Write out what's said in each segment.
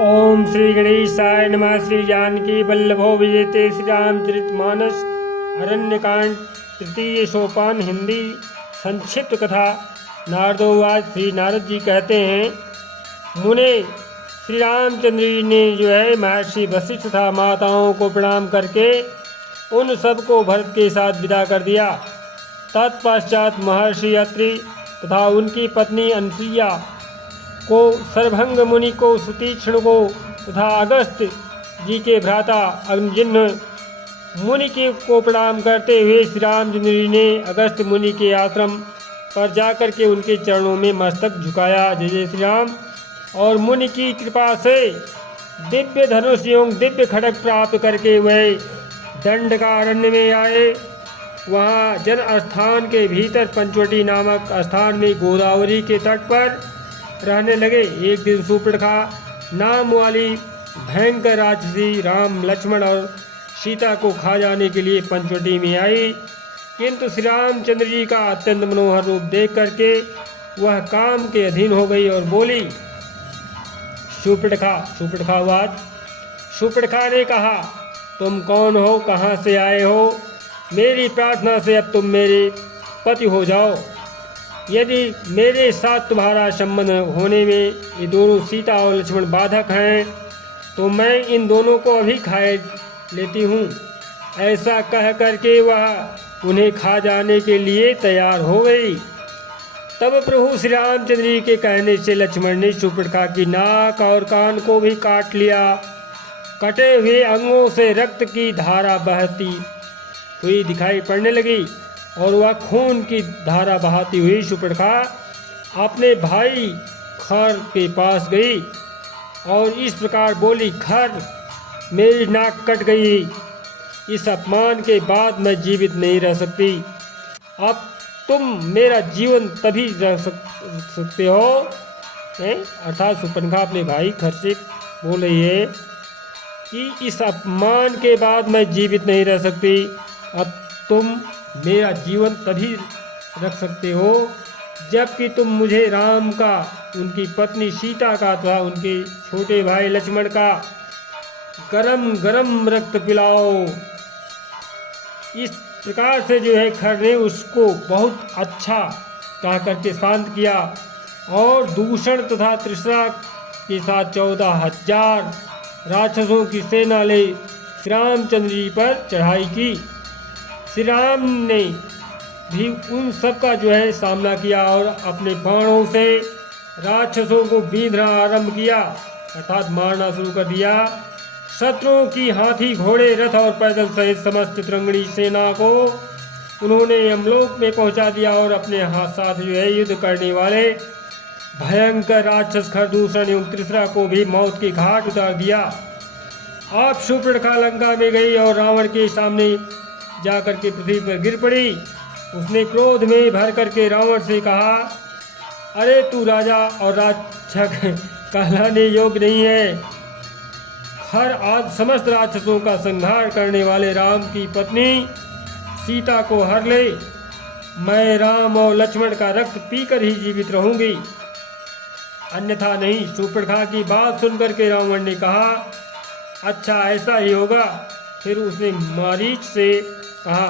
ओम श्री गणेशाय नमः। श्री जानकी वल्लभो विजयते श्री रामचरितमानस अरण्यकांड तृतीय सोपान हिंदी संक्षिप्त कथा। नारदोवाच। श्री नारद जी कहते हैं, मुने श्री रामचंद्र जी ने महर्षि वशिष्ठ तथा माताओं को प्रणाम करके उन सबको भरत के साथ विदा कर दिया। तत्पश्चात महर्षि अत्रि तथा उनकी पत्नी अनुसुईया को, सर्वभंग मुनि को, सुतीक्ष्ण को तथा अगस्त जी के भ्राता अग्निजिह्व मुनि के को प्रणाम करते हुए श्री रामचंद्र जी ने अगस्त मुनि के आश्रम पर जाकर के उनके चरणों में मस्तक झुकाया। जय जय श्री राम। और मुनि की कृपा से दिव्य धनुष एवं दिव्य खड्ग प्राप्त करके वे दंडकारण्य में आए। वहाँ जन स्थान के भीतर पंचवटी नामक स्थान में गोदावरी के तट पर रहने लगे। एक दिन सुपर्णखा नाम वाली भयंकर राक्षसी राम, लक्ष्मण और सीता को खा जाने के लिए पंचवटी में आई, किंतु श्री रामचंद्र जी का अत्यंत मनोहर रूप देख करके वह काम के अधीन हो गई और बोली। सुपर्णखावाद। सुपर्णखा ने कहा, तुम कौन हो, कहाँ से आए हो? मेरी प्रार्थना से अब तुम मेरे पति हो जाओ। यदि मेरे साथ तुम्हारा संबंध होने में ये दोनों सीता और लक्ष्मण बाधक हैं तो मैं इन दोनों को अभी खाए लेती हूँ। ऐसा कह करके वह उन्हें खा जाने के लिए तैयार हो गई। तब प्रभु श्री रामचंद्र जी के कहने से लक्ष्मण ने सुपर्णखा की नाक और कान को भी काट लिया। कटे हुए अंगों से रक्त की धारा बहती हुई दिखाई पड़ने लगी और वह खून की धारा बहाती हुई सुपर्णखा अपने भाई खर के पास गई और इस प्रकार बोली, खर, मेरी नाक कट गई। इस अपमान के बाद मैं जीवित नहीं रह सकती। अब तुम मेरा जीवन तभी रह सकते हो। अर्थात सुपर्णखा अपने भाई खर से बोल रही है कि इस अपमान के बाद मैं जीवित नहीं रह सकती। अब तुम मेरा जीवन तभी रख सकते हो जबकि तुम मुझे राम का, उनकी पत्नी सीता का तथा उनके छोटे भाई लक्ष्मण का गरम गरम रक्त पिलाओ। इस प्रकार से खर ने उसको बहुत अच्छा कह करके शांत किया और दूषण तथा तृष्णा के साथ 14,000 राक्षसों की सेना ले श्री रामचंद्र जी पर चढ़ाई की। श्री राम ने भी उन सब का सामना किया और अपने बाणों से राक्षसों को बीधना आरंभ किया, अर्थात मारना शुरू कर दिया। शत्रुओं की हाथी, घोड़े, रथ और पैदल सहित समस्त तिरंगणी सेना को उन्होंने यमलोक में पहुंचा दिया और अपने हाथ साथ युद्ध करने वाले भयंकर राक्षस खरदूषण एवं त्रिशरा को भी मौत की घाट उतार दिया। आप सुपर्णखा लंका में गई और रावण के सामने जाकर के पृथ्वी पर गिर पड़ी। उसने क्रोध में भर करके रावण से कहा, अरे तू राजा और राक्षक कहलाने योग्य नहीं है। हर आज समस्त राक्षसों का संहार करने वाले राम की पत्नी सीता को हर ले। मैं राम और लक्ष्मण का रक्त पीकर ही जीवित रहूंगी, अन्यथा नहीं। सुपर्णखा की बात सुनकर के रावण ने कहा, अच्छा ऐसा ही होगा। फिर उसने मारीच से कहा,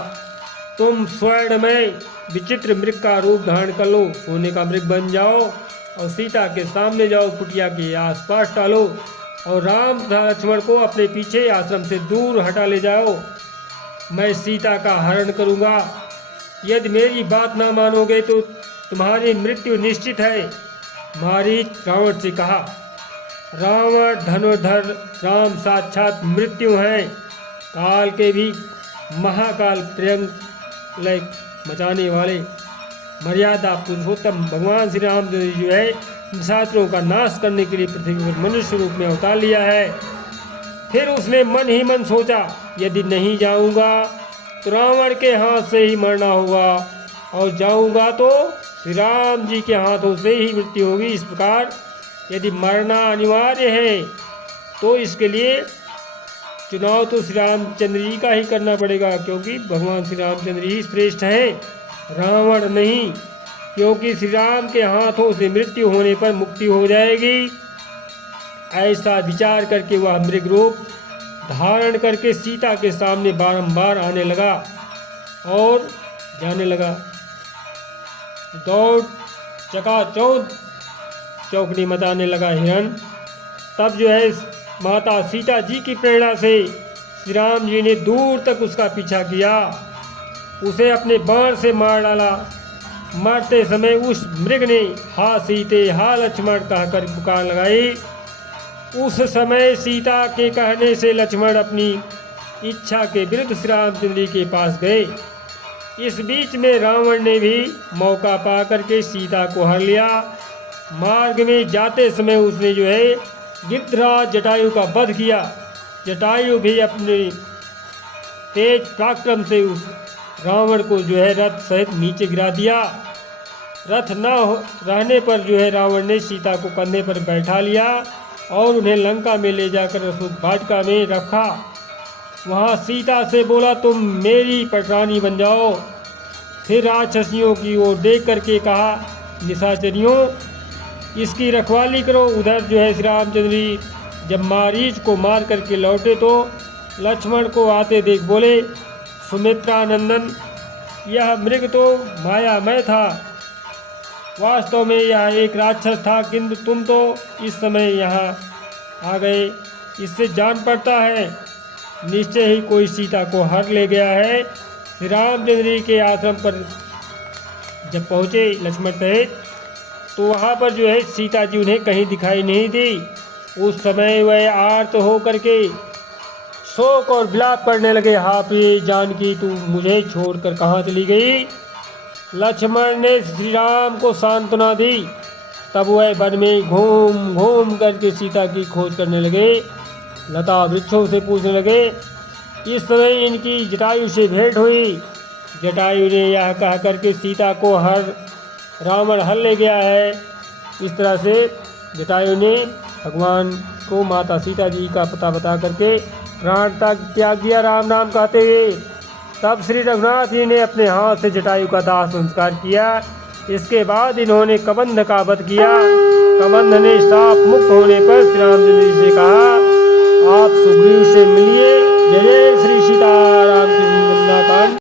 तुम स्वर्ण में विचित्र मृग का रूप धारण कर लो, सोने का मृग बन जाओ और सीता के सामने जाओ, कुटिया के आसपास टालो और राम तथा लक्ष्मण को अपने पीछे आश्रम से दूर हटा ले जाओ। मैं सीता का हरण करूँगा। यदि मेरी बात ना मानोगे तो तुम्हारी मृत्यु निश्चित है। मारीच रावण से कहा, रावण धनुर्धर राम साक्षात मृत्यु हैं, काल के भी महाकाल प्रलय मचाने वाले मर्यादा पुरुषोत्तम भगवान श्री राम इन शास्त्रों का नाश करने के लिए पृथ्वी पर मनुष्य रूप में अवतार लिया है। फिर उसने मन ही मन सोचा, यदि नहीं जाऊंगा तो रावण के हाथ से ही मरना होगा और जाऊंगा तो श्री राम जी के हाथों से ही मृत्यु होगी। इस प्रकार यदि मरना अनिवार्य है तो इसके लिए चुनाव तो श्री रामचंद्र जी का ही करना पड़ेगा, क्योंकि भगवान श्री रामचंद्र ही श्रेष्ठ हैं, रावण नहीं। क्योंकि श्री राम के हाथों से मृत्यु होने पर मुक्ति हो जाएगी ऐसा विचार करके वह मृग रूप धारण करके सीता के सामने बारंबार आने लगा और जाने लगा। दौड़ चकाचौंध चौकड़ी मचाने लगा हिरण। तब जो है माता सीता जी की प्रेरणा से श्री राम जी ने दूर तक उसका पीछा किया, उसे अपने बाण से मार डाला। मारते समय उस मृग ने हा सीते हा लक्ष्मण कहकर पुकार लगाई। उस समय सीता के कहने से लक्ष्मण अपनी इच्छा के विरुद्ध श्री रामचंद्र जी के पास गए। इस बीच में रावण ने भी मौका पा करके सीता को हर लिया। मार्ग में जाते समय उसने जो है गिद्धराज जटायु का वध किया। जटायु भी अपने तेज पराक्रम से उस रावण को जो है रथ सहित नीचे गिरा दिया। रथ न रहने पर जो है रावण ने सीता को कंधे पर बैठा लिया और उन्हें लंका में ले जाकर अशोक वाटिका में रखा। वहाँ सीता से बोला, तुम मेरी पटरानी बन जाओ। फिर राक्षसियों की ओर देख करके कहा, निशाचरियों इसकी रखवाली करो। उधर जो है श्री रामचंद्र जी जब मारीच को मार करके लौटे तो लक्ष्मण को आते देख बोले, सुमित्रा नंदन यह मृग तो मायामय था, वास्तव में यह एक राक्षस था, किंतु तुम तो इस समय यहाँ आ गए। इससे जान पड़ता है निश्चय ही कोई सीता को हर ले गया है। श्री रामचंद्र जी के आश्रम पर जब पहुँचे लक्ष्मण सहित तो वहाँ पर जो है सीता जी उन्हें कहीं दिखाई नहीं दी। उस समय वह आर्त हो करके शोक और विलाप करने लगे, हा प्रिय जानकी तू मुझे छोड़कर कहाँ चली गई। लक्ष्मण ने श्री राम को सांत्वना दी। तब वह वन में घूम घूम करके सीता की खोज करने लगे, लता वृक्षों से पूछने लगे। इस समय इनकी जटायु से भेंट हुई। जटायु ने यह कह करके सीता को रावण हर ले गया है। इस तरह से जटायु ने भगवान को माता सीता जी का पता बता करके प्राण त्याग दिया राम नाम कहते हुए। तब श्री रघुनाथ जी ने अपने हाथ से जटायु का दाह संस्कार किया। इसके बाद इन्होंने कबंध का वध किया। कबंध ने शाप मुक्त होने पर श्री रामचंद्र जी से कहा, आप सुग्रीव से मिलिए। जय जय श्री सीता।